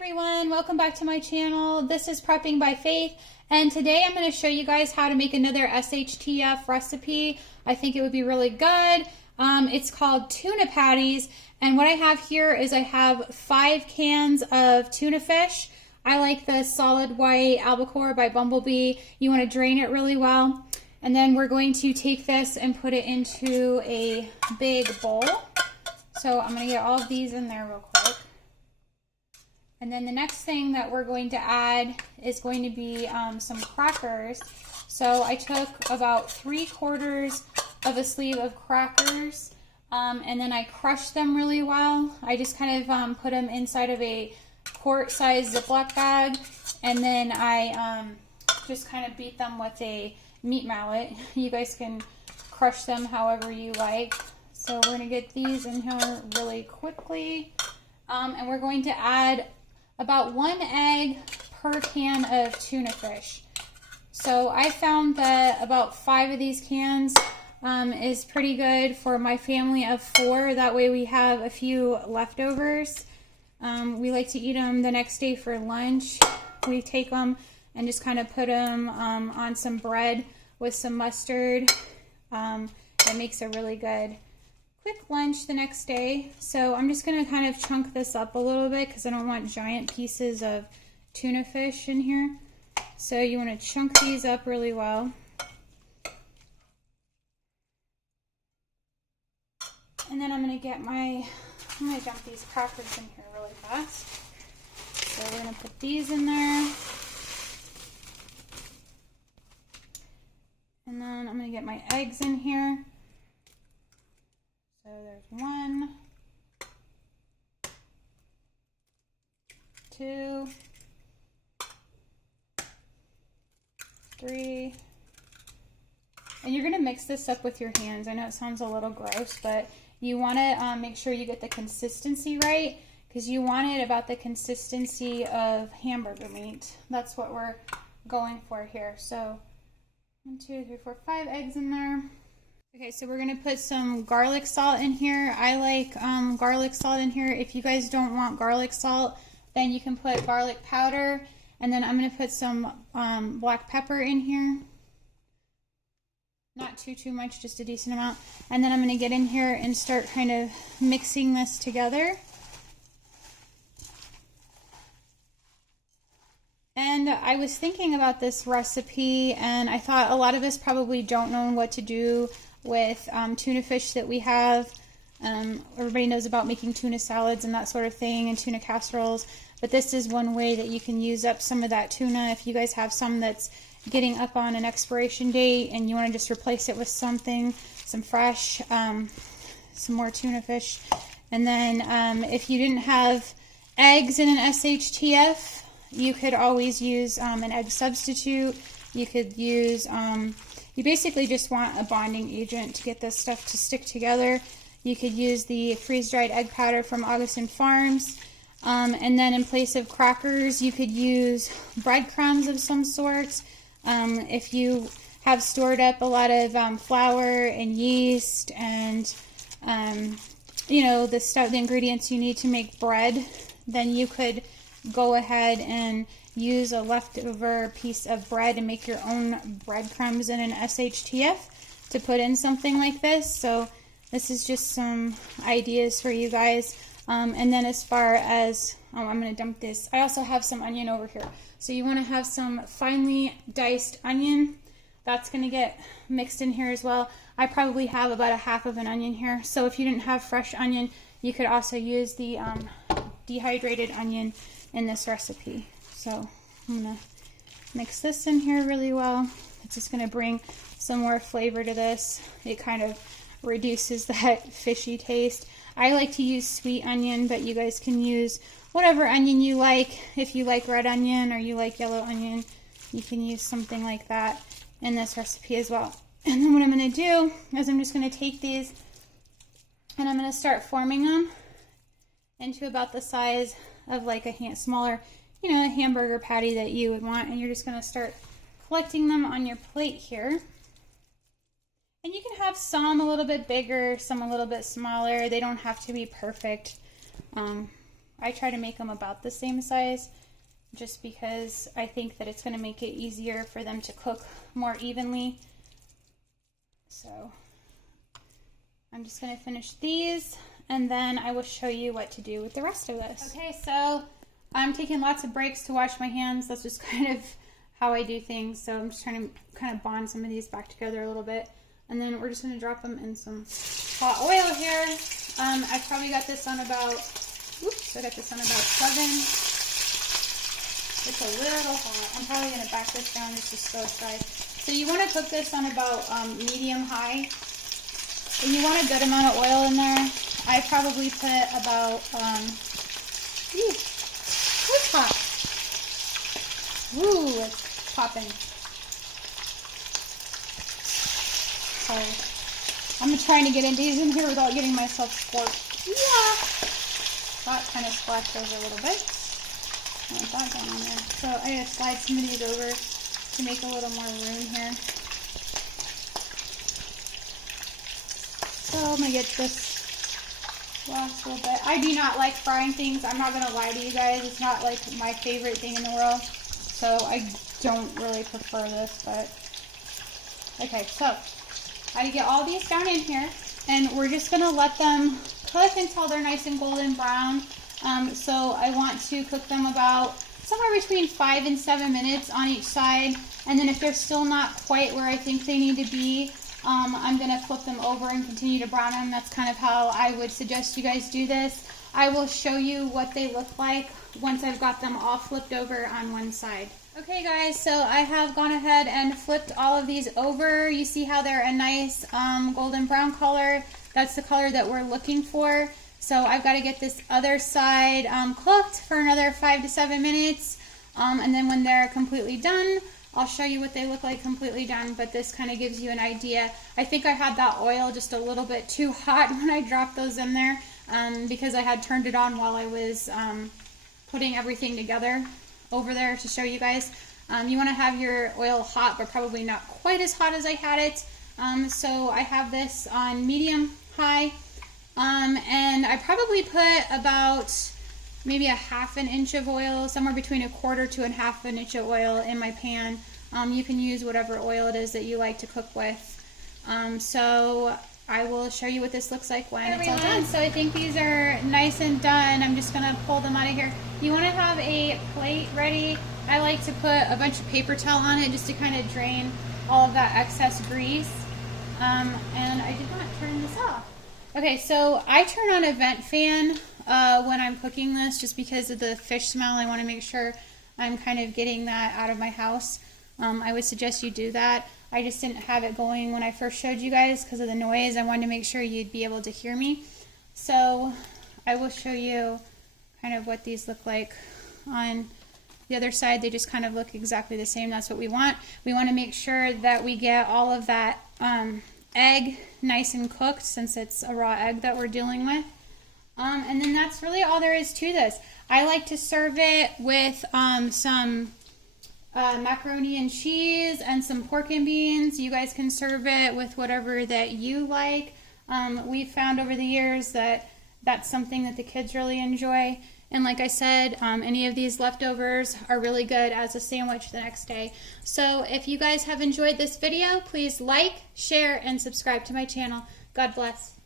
Everyone, welcome back to my channel. This is Prepping by Faith, and today I'm going to show you guys how to make another SHTF recipe. I think it would be really good. It's called tuna patties, and what I have here is I have 5 cans of tuna fish. I like the solid white albacore by Bumblebee. You want to drain it really well, and then we're going to take this and put it into a big bowl. So I'm going to get all of these in there real quick. And then the next thing that we're going to add is going to be some crackers. So I took about 3/4 of a sleeve of crackers, and then I crushed them really well. I just kind of put them inside of a quart-sized Ziploc bag, and then I just kind of beat them with a meat mallet. You guys can crush them however you like. So we're going to get these in here really quickly, and we're going to add about 1 egg per can of tuna fish. So I found that about 5 of these cans is pretty good for my family of 4. That way we have a few leftovers. We like to eat them the next day for lunch. We take them and just kind of put them on some bread with some mustard. It makes a really good quick lunch the next day. So I'm just going to kind of chunk this up a little bit because I don't want giant pieces of tuna fish in here. So you want to chunk these up really well. And then I'm going to dump these crackers in here really fast. So we're going to put these in there. And then I'm going to get my eggs in here. So there's 1, 2, 3, and you're going to mix this up with your hands. I know it sounds a little gross, but you want to make sure you get the consistency right, because you want it about the consistency of hamburger meat. That's what we're going for here. So 1, 2, 3, 4, 5 eggs in there. Okay, so we're going to put some garlic salt in here. I like garlic salt in here. If you guys don't want garlic salt, then you can put garlic powder. And then I'm going to put some black pepper in here. Not too much, just a decent amount. And then I'm going to get in here and start kind of mixing this together. And I was thinking about this recipe, and I thought a lot of us probably don't know what to do with tuna fish that we have. Everybody knows about making tuna salads and that sort of thing, and tuna casseroles, but this is one way that you can use up some of that tuna. If you guys have some that's getting up on an expiration date and you want to just replace it with something, some fresh, some more tuna fish. And then if you didn't have eggs in an SHTF, you could always use an egg substitute. You could use you basically just want a bonding agent to get this stuff to stick together. You could use the freeze-dried egg powder from Augustin Farms. And then in place of crackers, you could use breadcrumbs of some sort. If you have stored up a lot of flour and yeast and, you know, the ingredients you need to make bread, then you could go ahead and use a leftover piece of bread and make your own breadcrumbs in an SHTF to put in something like this. So this is just some ideas for you guys. And then as far as, I'm going to dump this. I also have some onion over here. So you want to have some finely diced onion. That's going to get mixed in here as well. I probably have about 1/2 of an onion here. So if you didn't have fresh onion, you could also use the dehydrated onion in this recipe. So I'm going to mix this in here really well. It's just going to bring some more flavor to this. It kind of reduces that fishy taste. I like to use sweet onion, but you guys can use whatever onion you like. If you like red onion or you like yellow onion, you can use something like that in this recipe as well. And then what I'm going to do is I'm just going to take these and I'm going to start forming them into about the size of like a smaller, you know, a hamburger patty that you would want. And you're just going to start collecting them on your plate here. And you can have some a little bit bigger, some a little bit smaller. They don't have to be perfect. I try to make them about the same size just because I think that it's going to make it easier for them to cook more evenly. So I'm just going to finish these and then I will show you what to do with the rest of this. Okay, so I'm taking lots of breaks to wash my hands. That's just kind of how I do things. So I'm just trying to kind of bond some of these back together a little bit. And then we're just going to drop them in some hot oil here. I probably got this on about, oops, I got this on about 7. It's a little hot. I'm probably going to back this down just to slow side. So you want to cook this on about medium high. And you want a good amount of oil in there. I probably put about, it's hot. Ooh, it's popping. Sorry. I'm trying to get these in here without getting myself scorched. Yeah. That kind of splashed over a little bit. I want that going on there. So I gotta slide some of these over to make a little more room here. So I'm gonna get this last little bit. I do not like frying things. I'm not gonna lie to you guys. It's not like my favorite thing in the world. So I don't really prefer this, but okay, so I get all these down in here and we're just gonna let them cook until they're nice and golden brown. So I want to cook them about somewhere between 5 and 7 minutes on each side. And then if they're still not quite where I think they need to be, I'm gonna flip them over and continue to brown them. That's kind of how I would suggest you guys do this. I will show you what they look like once I've got them all flipped over on one side. Okay guys, so I have gone ahead and flipped all of these over. You see how they're a nice golden brown color. That's the color that we're looking for. So I've got to get this other side cooked for another 5 to 7 minutes. And then when they're completely done, I'll show you what they look like completely done, but this kind of gives you an idea. I think I had that oil just a little bit too hot when I dropped those in there because I had turned it on while I was putting everything together over there to show you guys. You want to have your oil hot, but probably not quite as hot as I had it. So I have this on medium high, and I probably put about maybe a ½ inch of oil, somewhere between 1/4 to ½ inch of oil in my pan. You can use whatever oil it is that you like to cook with. So I will show you what this looks like when it's all done. So I think these are nice and done. I'm just gonna pull them out of here. You wanna have a plate ready. I like to put a bunch of paper towel on it just to kind of drain all of that excess grease. And I did not turn this off. Okay, so I turn on a vent fan when I'm cooking this just because of the fish smell. I wanna make sure I'm kind of getting that out of my house. I would suggest you do that. I just didn't have it going when I first showed you guys because of the noise. I wanted to make sure you'd be able to hear me. So I will show you kind of what these look like on the other side. They just kind of look exactly the same. That's what we want. We want to make sure that we get all of that egg nice and cooked since it's a raw egg that we're dealing with. And then that's really all there is to this. I like to serve it with some macaroni and cheese and some pork and beans. You guys can serve it with whatever that you like. We've found over the years that that's something that the kids really enjoy. And like I said, any of these leftovers are really good as a sandwich the next day. So if you guys have enjoyed this video, please like, share, and subscribe to my channel. God bless.